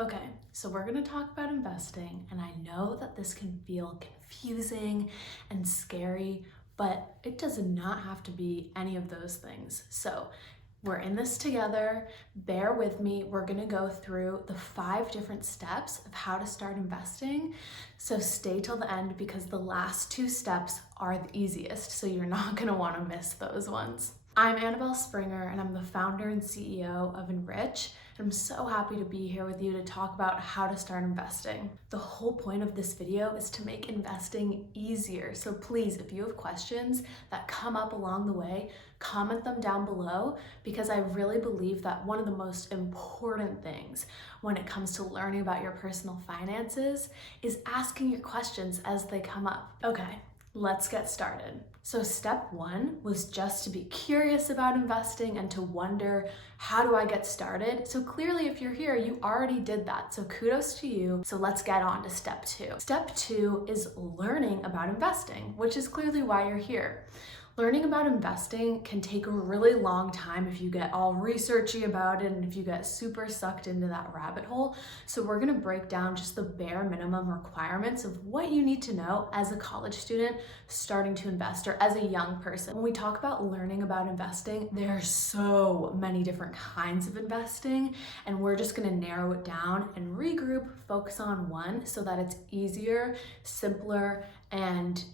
Okay, so we're gonna talk about investing, and I know that this can feel confusing and scary, but it does not have to be any of those things. So we're in this together, bear with me. We're gonna go through the 5 different steps of how to start investing. So stay till the end because the last 2 steps are the easiest, so you're not gonna wanna miss those ones. I'm Annabel Springer, and I'm the founder and CEO of NRICH. I'm so happy to be here with you to talk about how to start investing. The whole point of this video is to make investing easier. So please, if you have questions that come up along the way, comment them down below, because I really believe that one of the most important things when it comes to learning about your personal finances is asking your questions as they come up. Okay, let's get started. So step 1 was just to be curious about investing and to wonder, how do I get started? So clearly if you're here, you already did that. So kudos to you. So let's get on to step 2. Step 2 is learning about investing, which is clearly why you're here. Learning about investing can take a really long time if you get all researchy about it and if you get super sucked into that rabbit hole. So we're gonna break down just the bare minimum requirements of what you need to know as a college student starting to invest, or as a young person. When we talk about learning about investing, there are so many different kinds of investing, and we're just gonna narrow it down and regroup, focus on one so that it's easier, simpler, and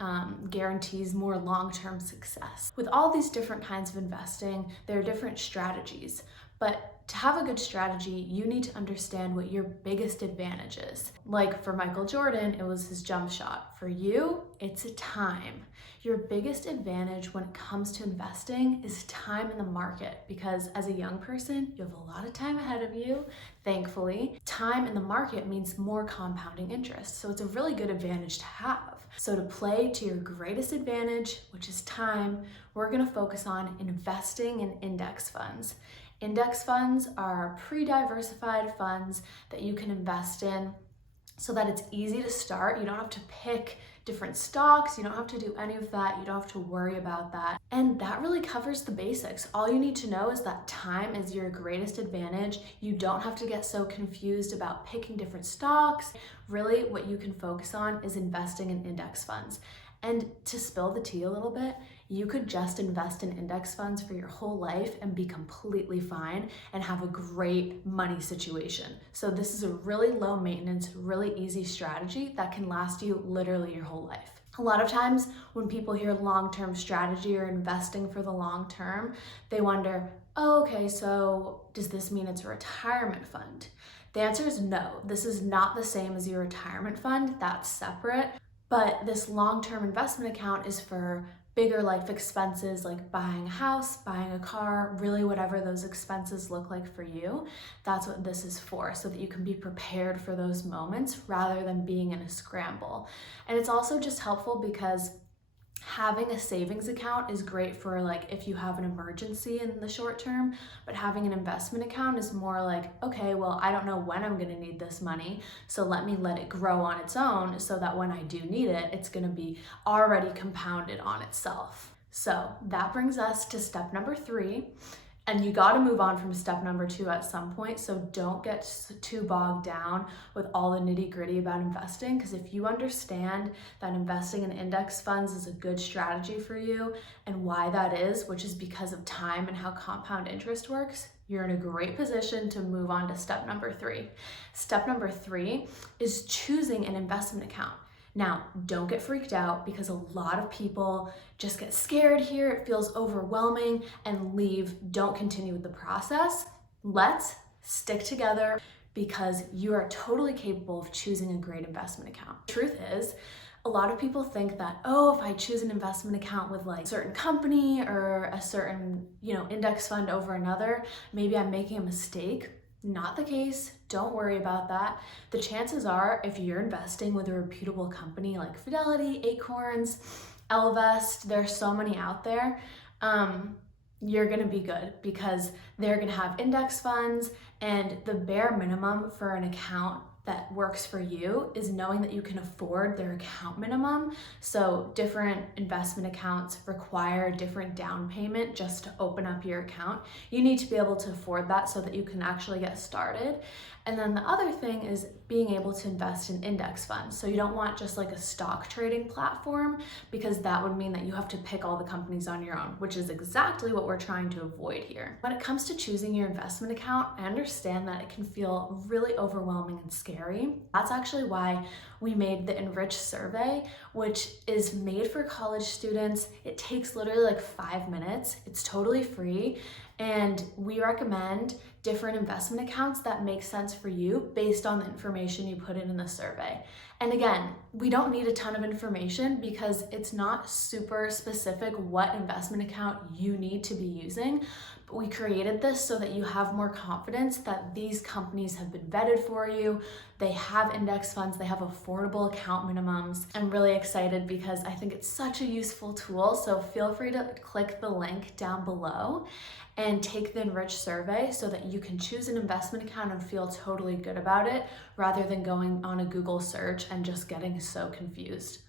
guarantees more long-term success. With all these different kinds of investing, there are different strategies, but to have a good strategy, you need to understand what your biggest advantage is. Like for Michael Jordan, it was his jump shot. For you, it's time. Your biggest advantage when it comes to investing is time in the market, because as a young person, you have a lot of time ahead of you, thankfully. Time in the market means more compounding interest, so it's a really good advantage to have. So to play to your greatest advantage, which is time, we're gonna focus on investing in index funds. Index funds are pre-diversified funds that you can invest in so that it's easy to start. You don't have to pick different stocks, you don't have to do any of that, you don't have to worry about that. And that really covers the basics. All you need to know is that time is your greatest advantage. You don't have to get so confused about picking different stocks. Really, what you can focus on is investing in index funds. And to spill the tea a little bit, you could just invest in index funds for your whole life and be completely fine and have a great money situation. So this is a really low maintenance, really easy strategy that can last you literally your whole life. A lot of times when people hear long-term strategy or investing for the long term, they wonder, oh, okay, so does this mean it's a retirement fund? The answer is no. This is not the same as your retirement fund. That's separate. But this long-term investment account is for bigger life expenses like buying a house, buying a car, really whatever those expenses look like for you. That's what this is for, so that you can be prepared for those moments rather than being in a scramble. And it's also just helpful because having a savings account is great for like if you have an emergency in the short term, but having an investment account is more like, okay, well, I don't know when I'm gonna need this money, so let me let it grow on its own so that when I do need it, it's gonna be already compounded on itself. So that brings us to step number 3. And you got to move on from step number 2 at some point, so don't get too bogged down with all the nitty gritty about investing, because if you understand that investing in index funds is a good strategy for you and why that is, which is because of time and how compound interest works, you're in a great position to move on to step number 3. Step number 3 is choosing an investment account. Now, don't get freaked out because a lot of people just get scared here, it feels overwhelming, and leave, don't continue with the process. Let's stick together because you are totally capable of choosing a great investment account. The truth is, a lot of people think that, oh, if I choose an investment account with like a certain company or a certain, index fund over another, maybe I'm making a mistake. Not the case. Don't worry about that. The chances are, if you're investing with a reputable company like Fidelity, Acorns, Ellevest, there's so many out there, you're gonna be good because they're gonna have index funds, and the bare minimum for an account that works for you is knowing that you can afford their account minimum. So different investment accounts require a different down payment just to open up your account. You need to be able to afford that so that you can actually get started. And then the other thing is being able to invest in index funds. So you don't want just like a stock trading platform, because that would mean that you have to pick all the companies on your own, which is exactly what we're trying to avoid here. When it comes to choosing your investment account, I understand that it can feel really overwhelming and scary. That's actually why we made the NRICH survey, which is made for college students. It takes literally like 5 minutes. It's totally free. And we recommend different investment accounts that make sense for you based on the information you put in the survey. And again, we don't need a ton of information because it's not super specific what investment account you need to be using. But we created this so that you have more confidence that these companies have been vetted for you. They have index funds, they have affordable account minimums. I'm really excited because I think it's such a useful tool. So feel free to click the link down below and take the NRICH survey so that you can choose an investment account and feel totally good about it, rather than going on a Google search and just getting so confused.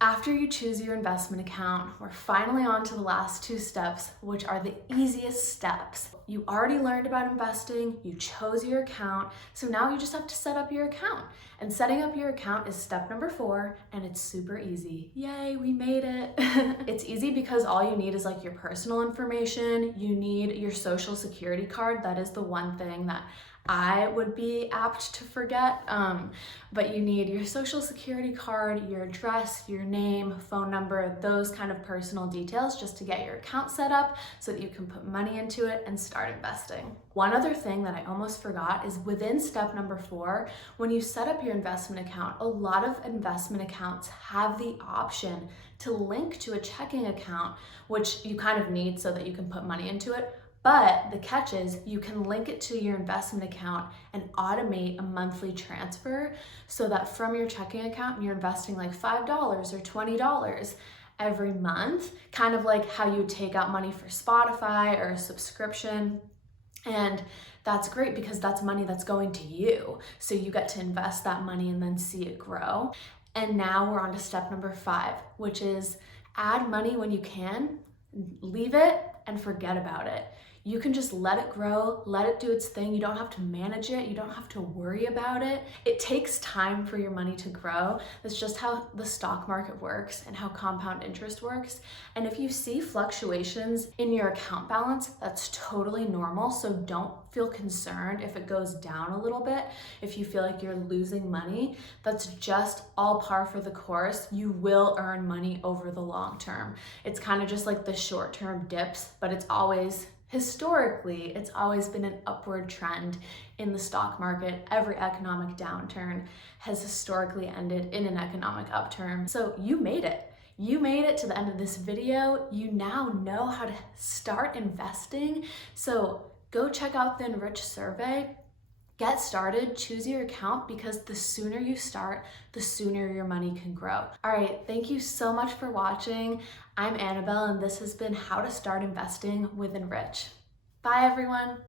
After you choose your investment account, we're finally on to the last 2 steps, which are the easiest steps. You already learned about investing, you chose your account, so now you just have to set up your account. And setting up your account is step number 4, and it's super easy. Yay, we made it. It's easy because all you need is like your personal information, you need your social security card. That is the one thing that I would be apt to forget, but you need your social security card, your address, your name, phone number, those kind of personal details just to get your account set up so that you can put money into it and start investing. One other thing that I almost forgot is within step number 4, when you set up your investment account, a lot of investment accounts have the option to link to a checking account, which you kind of need so that you can put money into it. But the catch is you can link it to your investment account and automate a monthly transfer so that from your checking account, you're investing like $5 or $20 every month, kind of like how you take out money for Spotify or a subscription. And that's great because that's money that's going to you. So you get to invest that money and then see it grow. And now we're on to step number 5, which is add money when you can, leave it and forget about it. You can just let it grow, let it do its thing. You don't have to manage it. You don't have to worry about it. It takes time for your money to grow. That's just how the stock market works and how compound interest works. And if you see fluctuations in your account balance, that's totally normal. So don't feel concerned if it goes down a little bit. If you feel like you're losing money, that's just all par for the course. You will earn money over the long term. It's kind of just like the short-term dips, but historically, it's always been an upward trend in the stock market. Every economic downturn has historically ended in an economic upturn. So you made it. You made it to the end of this video. You now know how to start investing. So go check out the NRICH survey. Get started, choose your account, because the sooner you start, the sooner your money can grow. All right, thank you so much for watching. I'm Annabelle, and this has been How to Start Investing with NRICH. Bye, everyone.